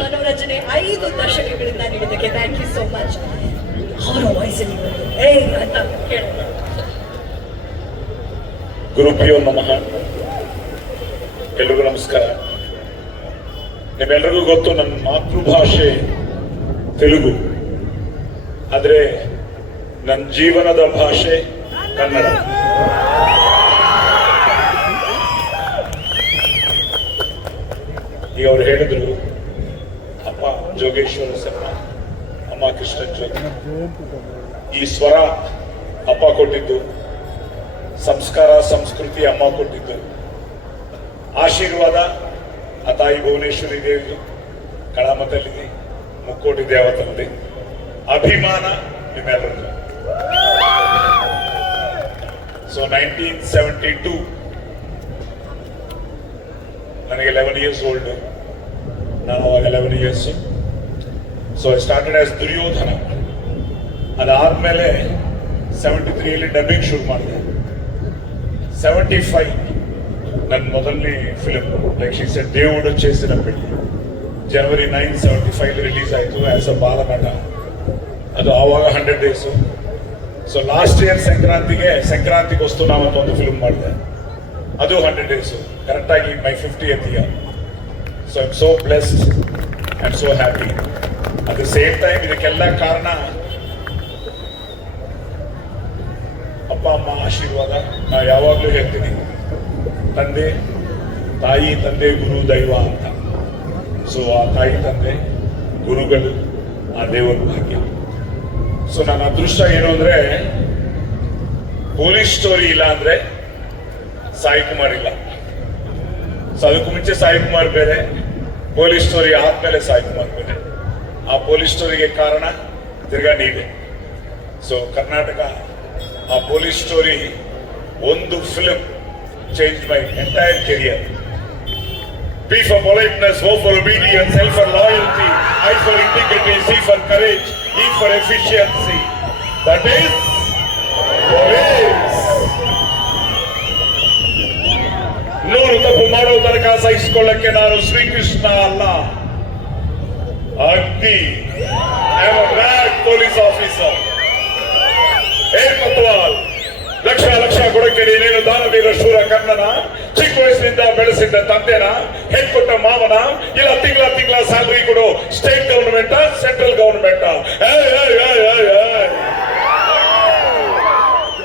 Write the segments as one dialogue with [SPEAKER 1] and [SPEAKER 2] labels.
[SPEAKER 1] ಮನೋರಂಜನೆ ಐದು ದಶಕಗಳಿಂದ ನೀಡಿದ್ದಕ್ಕೆ ಥ್ಯಾಂಕ್ ಯು ಸೋ ಮಚ್ ಅವರ ವಯಸ್ಸಲ್ಲಿ ಬಂದು ಏ ಅಂತ
[SPEAKER 2] ಗುರುಭ್ಯೋ ನಮಃ. ಎಲ್ರಿಗೂ ನಮಸ್ಕಾರ. ನಿಮ್ಮೆಲ್ರಿಗೂ ಗೊತ್ತು, ನನ್ನ ಮಾತೃಭಾಷೆ ತೆಲುಗು. ಆದರೆ ನನ್ನ ಜೀವನದ ಭಾಷೆ ಕನ್ನಡ. ಈಗ ಅವ್ರು ಹೇಳಿದ್ರು ಜೋಗೇಶ್ವರ ಸರ್ ಅಮ್ಮ ಕೃಷ್ಣ ಜೋಗಿ. ಈ ಸ್ವರ ಅಪ್ಪ ಕೊಟ್ಟಿದ್ದು, ಸಂಸ್ಕಾರ, ಸಂಸ್ಕೃತಿ ಅಮ್ಮ ಕೊಟ್ಟಿದ್ದು. ಆಶೀರ್ವಾದ ಆ ತಾಯಿ ಭುವನೇಶ್ವರಿ ದೇವಿ ಕಳಮತಲ್ಲಿದೆ ಮುಕ್ಕೋಟಿ ದೇವತಲ್ಲಿದೆ ಅಭಿಮಾನ ನಿಮ್ಮೆಲ್ಲರದ್ದು ಸೊ ನೈನ್ಟೀನ್ ಸೆವೆಂಟಿ ಟೂ ನನಗೆ ಲೆವೆನ್ ಇಯರ್ಸ್ ಓಲ್ಡ್ ನಾನು ಅವಾಗ eleven years so I started as Duryodhana ಅದಾದಮೇಲೆ ಸೆವೆಂಟಿ ತ್ರೀಯಲ್ಲಿ ಡಬ್ಬಿಂಗ್ ಶುರು ಮಾಡಿದೆ. ಸೆವೆಂಟಿ ಫೈವ್ ನನ್ನ ಮೊದಲನೇ ಫಿಲಮ್ ಲೈಕ್ ಶಿ ಸೆಟ್ ದೇವುಡು ಚೇಸಿನ ಬೆಳ್ಳಿ. ಜನವರಿ ನೈನ್ ಸೆವೆಂಟಿ ಫೈವ್ ರಿಲೀಸ್ ಆಯಿತು ಆ್ಯಸ್ ಅ ಬಾಲನಟ. ಅದು ಆವಾಗ hundred days so last year ಸಂಕ್ರಾಂತಿಗೆ Sankranti ವಸ್ತು ನಾವು ಅಂತ ಒಂದು ಫಿಲ್ಮ್ ಮಾಡಿದೆ. ಅದು ಹಂಡ್ರೆಡ್ ಡೇಸು ಕರೆಕ್ಟಾಗಿ my fiftieth year so I so blessed I so happy at the same time ಇದಕ್ಕೆಲ್ಲ ಕಾರಣ ಅಪ್ಪ, ಅಮ್ಮ ಆಶೀರ್ವಾದ. ನಾ ಯಾವಾಗಲೂ ಹೇಳ್ತೀನಿ, ತಂದೆ, ತಾಯಿ, ತಂದೆ, ಗುರು, ದೈವ ಅಂತ. ಸೊ ಆ ತಾಯಿ, ತಂದೆ, ಗುರುಗಳು ಆ ದೇವರ ಭಾಗ್ಯ. ಸೊ ನನ್ನ ಅದೃಷ್ಟ ಏನು ಅಂದ್ರೆ ಪೊಲೀಸ್ ಸ್ಟೋರಿ ಇಲ್ಲ ಅಂದ್ರೆ ಸಾಯಿ ಕುಮಾರ್ ಇಲ್ಲ. ಸೊ ಅದಕ್ಕೂ ಮುಂಚೆ ಸಾಯಿ ಕುಮಾರ್ ಬೇರೆ ಪೊಲೀಸ್ ಸ್ಟೋರಿ ಆದ್ಮೇಲೆ ಸಾಯಿ ಕುಮಾರ್ ಬೇರೆ. ಆ ಪೊಲೀಸ್ ಸ್ಟೋರಿಗೆ ಕಾರಣ ತಿರ್ಗಾ ನೀವೇ ಸೊ ಕರ್ನಾಟಕ ಆ ಪೊಲೀಸ್ ಸ್ಟೋರಿ ಒಂದು film change my entire career P for politeness, O for obedience, L for loyalty, I for integrity, C for courage, E for efficiency. That is police. ನೂರು ತಪ್ಪು ಮಾಡೋ ತನಕ ಸಹಿಸಿಕೊಳ್ಳಕ್ಕೆ ನಾನು ಶ್ರೀಕೃಷ್ಣ ಅಲ್ಲ ಬ್ಯಾಡ್ ಪೊಲೀಸ್ ಆಫೀಸರ್ ಏನ್ ಕೊತ್ತವಾಲ್ ಲಕ್ಷ ಲಕ್ಷ ಕೊಡಕ್ಕೆ ನೀನೇನು ದಾನವೀರ ಶೂರ ಕರ್ಣನ ಚಿಕ್ಕ ವಯಸ್ಸಿನಿಂದ ಬೆಳೆಸಿದ್ದ ತಂದೆನ ಹೆಣ್ಕೊಟ್ಟ ಮಾವನ, ಇಲ್ಲ ತಿಂಗಳ ತಿಂಗಳ ಸ್ಯಾಲರಿ ಕೊಡು ಸ್ಟೇಟ್ ಗವರ್ಮೆಂಟ್ ಸೆಂಟ್ರಲ್ ಗವರ್ಮೆಂಟ್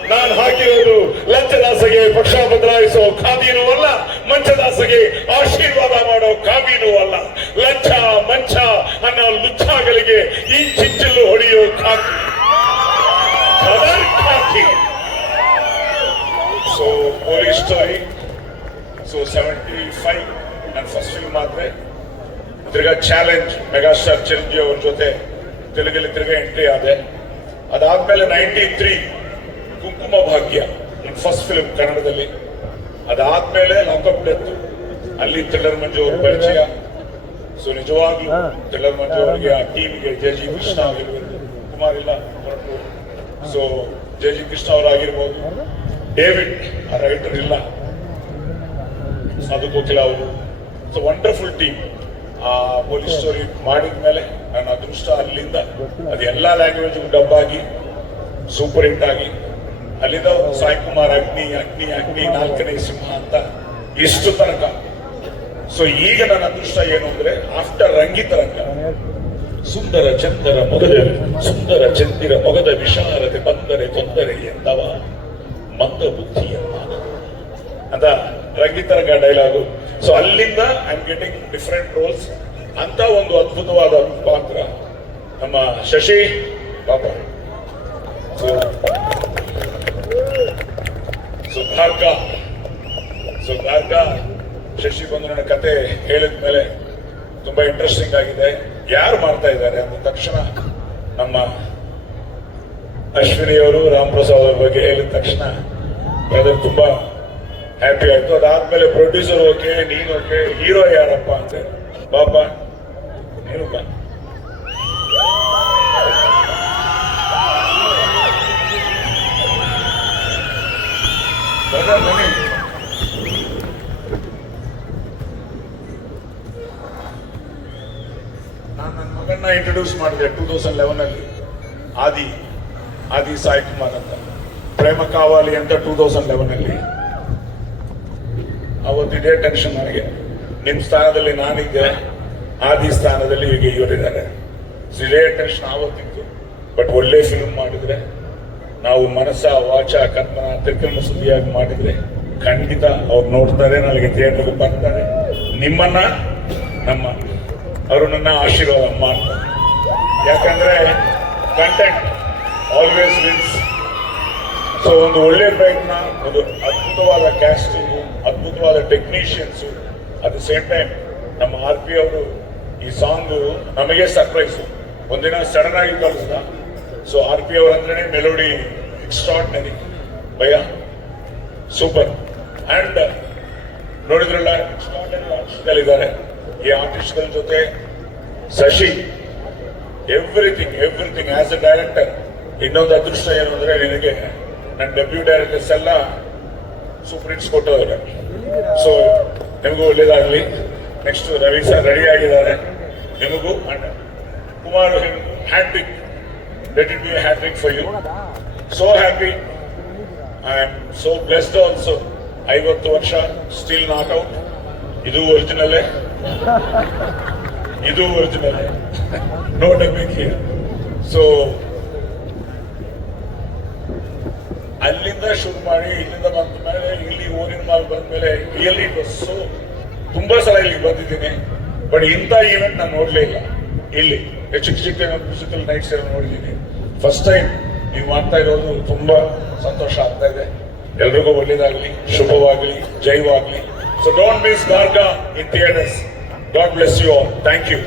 [SPEAKER 2] ನಾನು ಹಾಕಿರೋದು ಲಂಚದಾಸಗೆ ಪಕ್ಷ ಬದಲಾಯಿಸೋ ಖಾದಿನೂ ಅಲ್ಲ. ಮಂಚದಾಸಗೆ ಆಶೀರ್ವಾದ ಮಾಡೋ ಕಾವಿನೂ ಅಲ್ಲ. ಲಂಚ, ಮಂಚ ಅನ್ನೋ ಲುಚ್ಚಾಗಳಿಗೆ ಈ ಚಿಂಚಲು ಹೊಡೆಯೋ ಖಾಕಿ so police story so seventy five ನನ್ನ ಫಸ್ಟ್ ಫಿಲ್ಮ್ ಆದ್ರೆ, ತಿರ್ಗಾ ಚಾಲೆಂಜ್ ಮೆಗಾಸ್ಟಾರ್ ಚಿರಂಜೀವಿ ಅವ್ರ ಜೊತೆ ತೆಲುಗಲ್ಲಿ ತಿರ್ಗಾ ಎಂಟ್ರಿ ಆದೆ. ಅದಾದ್ಮೇಲೆ ನೈಂಟಿ ತ್ರೀ ಕುಂಕುಮ ಭಾಗ್ಯ. ಫಸ್ಟ್ ಫಿಲ್ಮ್ ಕನ್ನಡದಲ್ಲಿ. ಅದಾದ್ಮೇಲೆ ಲಾಕಪ್ ಡೆತ್ ಅಲ್ಲಿ ಥ್ರಿಲ್ಲರ್ ಮಂಜು ಅವ್ರ ಪರಿಚಯ. ಸೊ ನಿಜವಾಗ್ಲೂ ಥ್ರಿಲ್ಲರ್ ಮಂಜು ಅವರಿಗೆ ಆ ಟೀಮ್ಗೆ ಜೆ ಜಿ ಕೃಷ್ಣ ಆಗಿರ್ಬೋದು ಕುಮಾರ್ ಇಲ್ಲ ಹೊರಟು. ಸೊ ಜೆ ಜಿ ಕೃಷ್ಣ ಅವರಾಗಿರ್ಬೋದು ಡೇವಿಡ್ ಆ ರೈಟರ್ ಇಲ್ಲ. ಅದು ಗೊತ್ತಿಲ್ಲ ಅವರು. ಸೊ ವಂಡರ್ಫುಲ್ ಟೀಮ್ ಆ ಪೊಲೀಸ್ ಸ್ಟೋರಿ ಮಾಡಿದ್ಮೇಲೆ ನನ್ನ ಅದೃಷ್ಟ ಅಲ್ಲಿಂದ. ಅದು ಎಲ್ಲಾ ಲ್ಯಾಂಗ್ವೇಜ್ ಡಬ್ ಆಗಿ ಸೂಪರ್ ಹಿಟ್ ಆಗಿ. ಅಲ್ಲಿಂದ ಸಾಯಿ ಕುಮಾರ್ ಅಗ್ನಿ ಅಗ್ನಿ ಅಗ್ನಿ, ನಾಲ್ಕನೇ ಸಿಂಹ ಅಂತ ಇಷ್ಟು ತನಕ. ಸೊ ಈಗ ನನ್ನ ಅದೃಷ್ಟ ಏನು ಅಂದ್ರೆ ಆಫ್ಟರ್ ರಂಗಿತರಂಗ ಸುಂದರ ಚಂದರ ಮೊಗದ, ಸುಂದರ ಚಂದಿರ ಮೊಗದ ವಿಶಾಲತೆ ಬಂದರೆ ತೊಂದರೆ ಎಂದವ ಮಂದ ಬುದ್ಧಿಯ ಅಂತ ರಂಗಿತರಂಗ ಡೈಲಾಗು ಸೊ ಅಲ್ಲಿಂದ I am getting different roles ಅಂತ ಒಂದು ಅದ್ಭುತವಾದ ಪಾತ್ರ ನಮ್ಮ ಶಶಿ ಪಾಪ. ಸೊ ಸುಧಾರ್ಕ ಸೊ ಭಾರ್ಗ ಶಶಿ ಬಂದ್ರನ ಕತೆ ಹೇಳಿದ ಮೇಲೆ ತುಂಬಾ ಇಂಟ್ರೆಸ್ಟಿಂಗ್ ಆಗಿದೆ. ಯಾರು ಮಾಡ್ತಾ ಇದ್ದಾರೆ ಅಂದ ತಕ್ಷಣ ನಮ್ಮ ಅಶ್ವಿನಿ ಅವರು, ರಾಮ್ ಪ್ರಸಾದ್ ಅವ್ರ ಬಗ್ಗೆ ಹೇಳಿದ ತಕ್ಷಣ ಬ್ರದರ್ ತುಂಬಾ ಹ್ಯಾಪಿ ಆಯ್ತು. ಅದಾದ್ಮೇಲೆ ಪ್ರೊಡ್ಯೂಸರ್ ಓಕೆ ನೀನು ಓಕೆ ಹೀರೋ ಯಾರಪ್ಪ ಅಂತ ಪಾಪ ನೀನು ನಾನು ನನ್ನ ಮಗನ್ನ ಇಂಟ್ರೊಡ್ಯೂಸ್ ಮಾಡಿದೆ ಟೂ ತೌಸಂಡ್ ಲೆವೆನಲ್ಲಿ ಆದಿ ಆದಿ ಸಾಯಿ ಕುಮಾರ್ ಅಂತ. ಪ್ರೇಮ ಕಾವಾಲಿ ಅಂತ ಟೂ ತೌಸಂಡ್ ಲೆವೆನ್ ಅಲ್ಲಿ. ಅವತ್ತಿದೆ ಟೆನ್ಷನ್ ನನಗೆ. ನಿಮ್ಮ ಸ್ಥಾನದಲ್ಲಿ ನಾನಿದ್ದೆ, ಆದಿ ಸ್ಥಾನದಲ್ಲಿ ಈಗ ಇವರಿದ್ದಾರೆ. ಇದೇ ಟೆನ್ಷನ್ ಆವತ್ತಿತ್ತು. ಬಟ್ ಒಳ್ಳೆ ಫಿಲ್ಮ್ ಮಾಡಿದ್ರೆ ನಾವು ಮನಸ್ಸ, ವಾಚ ಕರ್ಮನ ತಿರ್ಕರ್ಮ ಸುದ್ದಿಯಾಗಿ ಮಾಡಿದ್ರೆ ಖಂಡಿತ ಅವ್ರು ನೋಡ್ತಾರೆ ನನಗೆ ಥಿಯೇಟರ್ಗೆ ಬರ್ತಾರೆ. ನಿಮ್ಮನ್ನ, ನಮ್ಮ ಅವರು ನನ್ನ ಆಶೀರ್ವಾದ ಮಾಡ್ತಾರೆ. ಯಾಕಂದ್ರೆ ಕಂಟೆಂಟ್ ಆಲ್ವೇಸ್ ವಿನ್ಸ್ ಸೊ ಒಂದು ಒಳ್ಳೆ ಪ್ರಯತ್ನ, ಒಂದು ಅದ್ಭುತವಾದ ಕ್ಯಾಸ್ಟಿಂಗು ಅದ್ಭುತವಾದ technicians at the same time ನಮ್ಮ ಆರ್ ಪಿ ಅವರು ಈ ಸಾಂಗು ನಮಗೆ ಸರ್ಪ್ರೈಸು ಒಂದಿನ ಸಡನ್ ಆಗಿ ಸೊ ಆರ್ ಪಿ ಅವ್ರ ಅಂದ್ರೆ ಮೆಲೋಡಿ ಎಕ್ಸ್ಟ್ರಾಡ್ನರಿ ಭಯ ಸೂಪರ್ ಅಂಡ್ ನೋಡಿದ್ರಲ್ಲ ಎಕ್ಸ್ಟ್ರಾಡ್ನರಿ ಆರ್ಟಿಸ್ಟ್ಗಳು ಇದ್ದಾರೆ ಈ ಆರ್ಟಿಸ್ಟ್ಗಳ ಜೊತೆ Shashi everything everything as a director ಇನ್ನೊಂದು ಅದೃಷ್ಟ ಏನು ಅಂದ್ರೆ ನಿನಗೆ ನನ್ನ ಡೆಬ್ಯೂ ಡೈರೆಕ್ಟರ್ಸ್ ಎಲ್ಲ ಸೂಪರ್ ಹಿಟ್ಸ್ ಕೊಟ್ಟವ್ರೆ. ಸೊ ನಿಮಗೂ ಒಳ್ಳೇದಾಗಲಿ. ನೆಕ್ಸ್ಟ್ ರವಿ ಸರ್ ರೆಡಿ ಆಗಿದ್ದಾರೆ. ನಿಮಗೂ and Kumar hat-trick let it be hat-trick for you so happy I am so blessed also ಐವತ್ತು ವರ್ಷ ಸ್ಟಿಲ್ ನಾಟ್ ಔಟ್ ಇದು ಒರಿಜಿನಲ್ಲೇ ಇದು original no dubbing here so ಅಲ್ಲಿಂದ ಶುರು ಮಾಡಿ, ಇಲ್ಲಿಂದ ಬಂದ ಮೇಲೆ, ಇಲ್ಲಿ ಊರಿನ ಮಾಲ್ ಬಂದ ಮೇಲೆ ರಿಯಲಿ ಇಟ್ ವಾಸ್ ಸೊ ತುಂಬಾ ಸಲ ಇಲ್ಲಿಗೆ ಬಂದಿದ್ದೀನಿ. ಬಟ್ ಇಂಥ ಈವೆಂಟ್ ನಾನು ನೋಡ್ಲೇ ಇಲ್ಲ. ಇಲ್ಲಿ. ಚಿಕ್ಕ ಚಿಕ್ಕ ಮ್ಯೂಸಿಕಲ್ ನೈಟ್ಸ್ ಎಲ್ಲ ನೋಡಿದ್ದೀನಿ ಫಸ್ಟ್ ಟೈಮ್ ನೀವು ಮಾಡ್ತಾ ಇರೋದು ತುಂಬಾ ಸಂತೋಷ ಆಗ್ತಾ ಇದೆ. ಎಲ್ರಿಗೂ ಒಳ್ಳೇದಾಗ್ಲಿ, ಶುಭವಾಗ್ಲಿ, ಜೈವಾಗ್ಲಿ. So don't miss Garga in theatres God bless you all thank you